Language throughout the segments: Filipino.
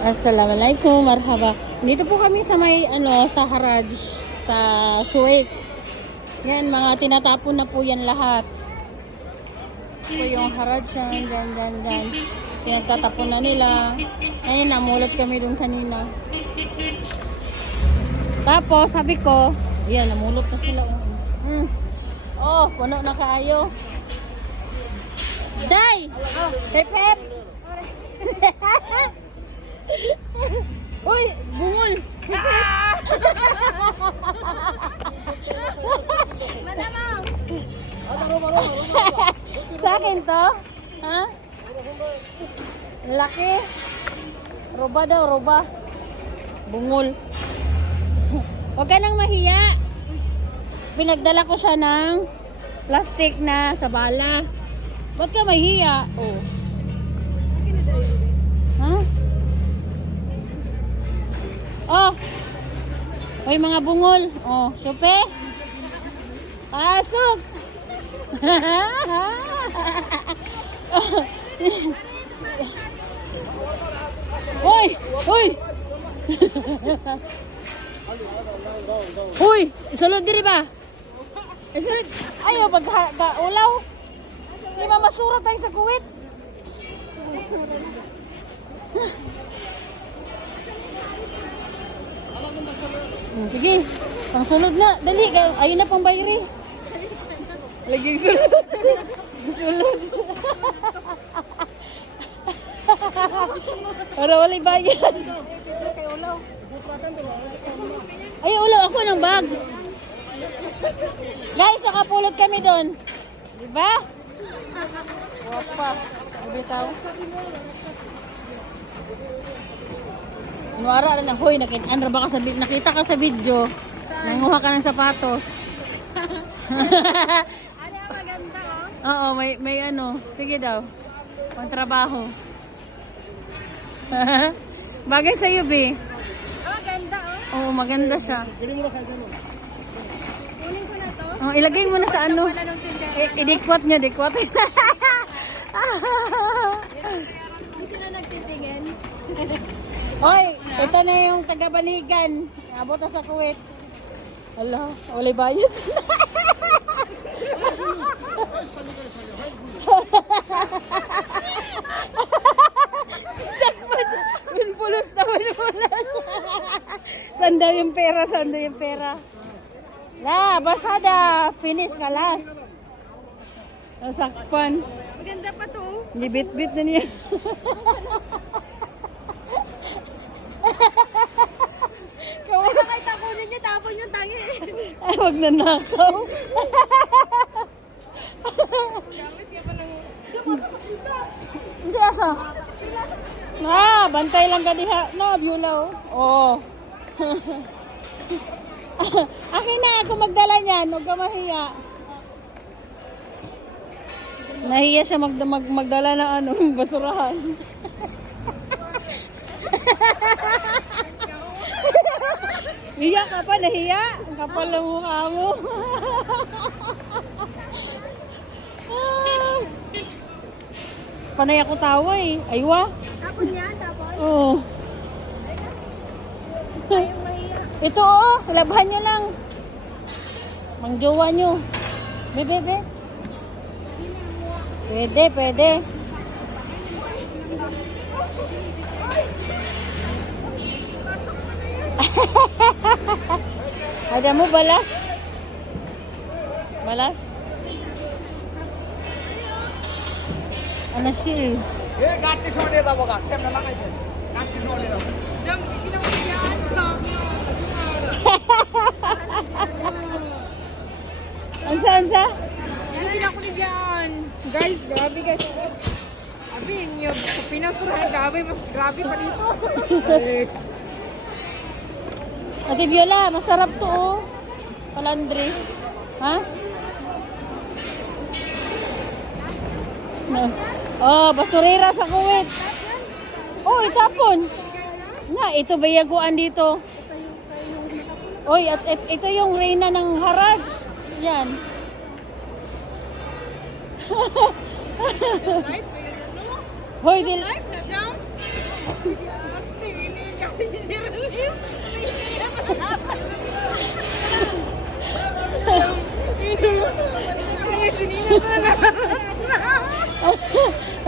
Assalamualaikum, marhaba. Dito po kami sa may sa Haraj, sa Suwait. Yan, mga tinatapon na po yan lahat. Ito yung Haraj yan, dyan. Pinagtatapon na nila. Ayun, namulot kami dun kanina. Tapos, sabi ko, yan, namulot na sila. Oh, puno na kaayo. Day! Oh, hep hep! Uy, bungol! Hep hep! Madamang! Sa akin to? Ha? Laki. Roba daw, roba. Bungol. Huwag ka nang mahiya. Pinagdala ko siya ng plastic na sa bala. Ba't ka mahiya? Oh. Ha? Oh. May mga bungol. Oh, supe. Pasok. Hoy! Hoy! Hoy! Isulod diri ba? Isulod. Ayaw, pag-ulaw. Di ba masurat tayo sa Kuwait? Sige, pang sunod na. Dali, ayun na pang bayri. Lagi sulod. Sulod. Para walay bayad. Ay, ulaw ako ng bag. Guys, nakapulot kami doon. Diba? Wapa. Hindi tao. Nuara na, hoy, nakita ka sa video. Nanguha ka ng sapatos. Ano yung maganda Oo, may ano. Sige daw. Pangtrabaho. Bagay sa'yo, Be. Oh, ganda Oo, maganda siya. Kunin ko na to. Oh, ilagay mo na sa ano. Wala nung tindera. Idikwat niya, dikwat. Hindi sila nagtitingin. Hoy, ito na yung taga-Banigan. Abot na sa Kuwait. Ala, walay bayad. Stuck pa dyan. Winpulos na winpulos. Sanda yung pera. La, basada. Finish ka last. Nasakpan. Maganda pa to. Libit-bit na niya. Kahit kunin niyo, tapon yung tangi. Ay, wag na nakaw. Gamit ka pa ng... Hindi asa. Bantay lang ka diha. No, byulaw. Oh. Akin na ako magdala niyan. Huwag ka mahiya. Nahiya siya magdala ng basurahan. Hiya ka pa, nahiya. Ang kapal ng mukha mo. Panay ako tawa eh. Aywa. Tapon yan, tapon. Oo. Ayaw mahiya. Ito labhan nyo lang. Mangjowa nyo. Bebe. Pwede. Ada mo balas? Ano siya? गाठी सोडले त बघा त्यांना लागायचं गाठी सोडले त Ansa? Hindi ako ni Bian. Guys, grabe guys. Abi, yung sa Pinas mas grabe pa dito. Ate Viola, masarap to Palandre. Ha? No. Oh, basurera sa Kuwait. Oh, itapon. Na, ito bayaguan dito. Oy, at ito yung reyna ng Haraj. Yan. Hoy, Live na dyan. si Shirley. Ay, sinina ko na.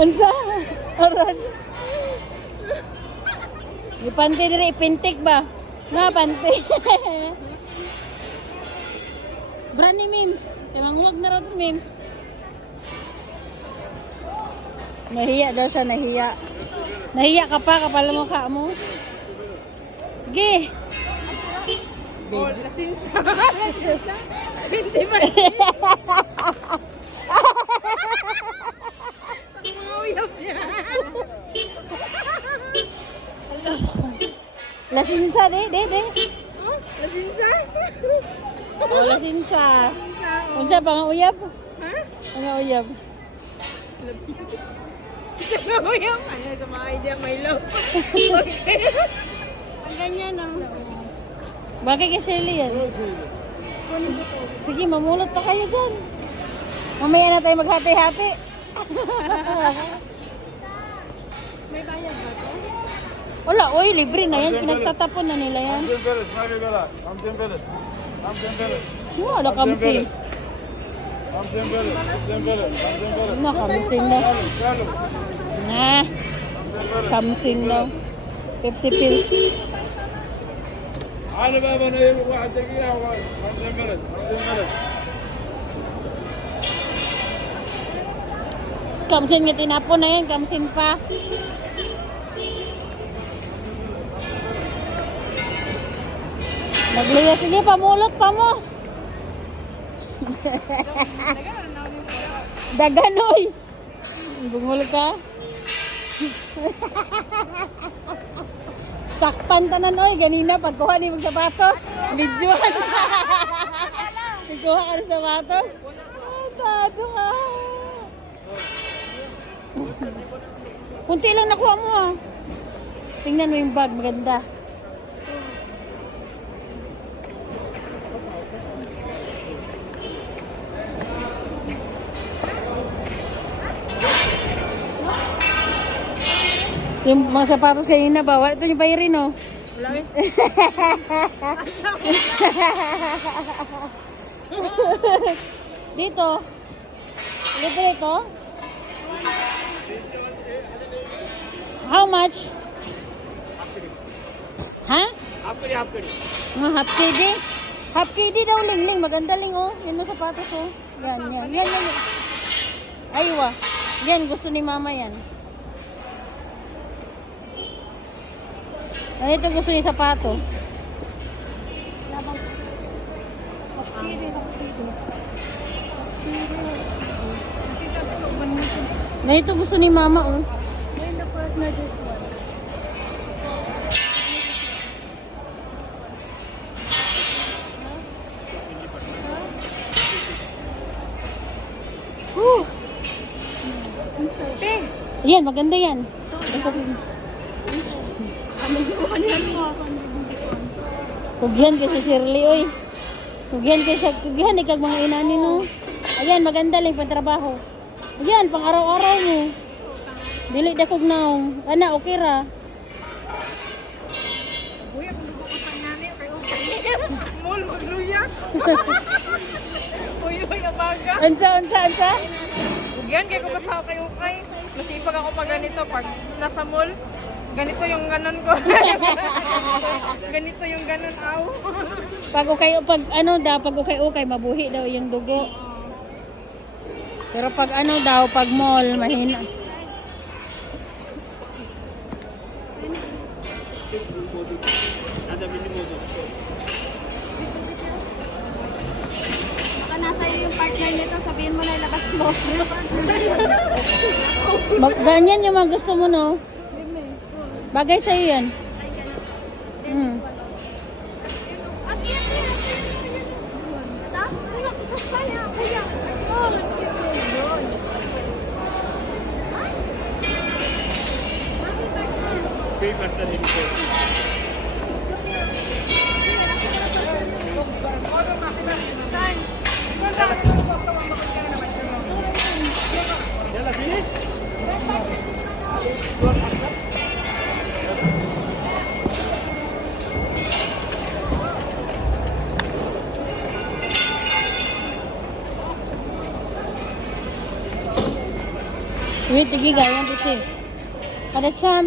Ansa? Arad. Ipante diri ipintik ba? Na pante. Brand ni Mims. Emang huwag na rin Mims. Nahiya daw siya, nahiya. Nahiya ka pa, kapal mo ka mo. Sige. Oh, lasinsa. Lasinsa. Hindi ba? Mga uyap niya. Lasinsa, de. Oh, lasinsa? Oh, lasinsa. Lasinsa. Unsa pa nga uyab? Ha? Nga uyab. Mga uyap. Ano sa mga idea, my love. Okay. Ang ganyan, no? Bakit kay Shirley yan? Sige, mamulot pa kayo dyan. Mamaya na tayo maghati-hati. May bayad ba ito? Wala, oy, libre na yan. Pinagtatapon na nila yan. Wala kamsin. Na, kamsin na. Na, kamsin na. 50 pills. على بابا انا واحد دقيقه 50 بلد 50 بلد Kamsin nga tinapon na yan, kamsin pa. Nagluya, sige, pamulot pa mo. Daganoy. Bungol ka. Sakpan tanan oy, ganina pagkuha ni mong sapatos. Videoan. Pagkuha ka ng sapatos. Tado ka. Kunti lang nakuha mo ah. Tingnan mo yung bag, maganda. Yung mga sapatos kanina ba? Ito yung bayarin oh. Wala eh. Dito. Libre ito. How much? Ha? Half करी Half KD? Half KD daw ling. Maganda ling oh. Yan ang sapatos oh. Yan. Aywa. Yan, gusto ni mama yan. Ano ito gusto niya sapatos? Na ito gusto ni mama oh. Woo! Yan, maganda yan. Kugyan kay si Shirley, oy. Kugyan kag mga inani no. Ayan, maganda lang pang-trabaho. Ayan, pang araw-araw mo. Dili da kog naong. Ana, okay ra. Uy, ako lugo ko sa nani. Okay. Mall, magluya. Uy, abaga. Ansa? Yan, kaya kung masaw kay Ukay. Masipag ako pag ganito. Pag nasa mall, ganito yung ganon ko. Ganito yung ganon, aw. Pag ukay mabuhi daw yung dugo. Pero pag ano daw, pag mall, mahina. Baka nasa iyo yung partner nito, sabihin mo na ilabas mo. Ganyan yung mga gusto mo, no? Bagay sa'yo yan. Hmm. Wait, tigi gawin ito. Ada chan.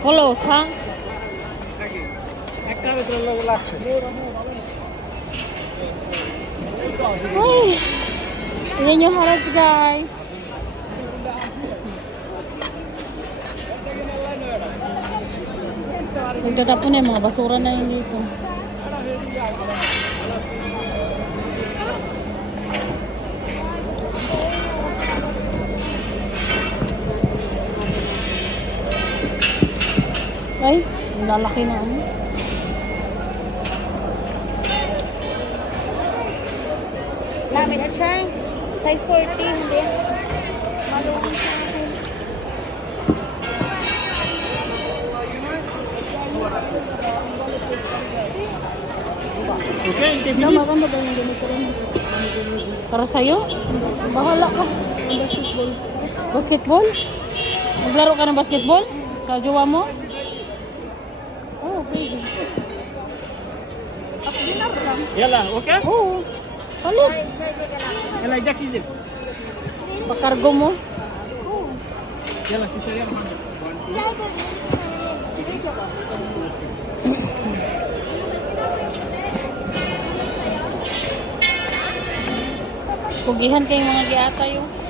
Hello, chan. একটা ভিতরে লোক লাগছে Ay, yan yung Harrods, guys. Nagtatapon na yung mga basura na yun dito. Ay, ang lalaki na ano. Lamin at siya. Size 40, hindi. Maluwang siya. Okay Wala, maganda ba yung ganito rin? Para sa'yo? Bahala ka. Basketball. Basketball? Maglaro ka ng basketball? Sa jowa mo? Oh, pwede. يلا اوكي Oo. Halit. يلا جاك يجي Pakargo mo. يلا سيسو يلا Pugihan kayong mga giata yung.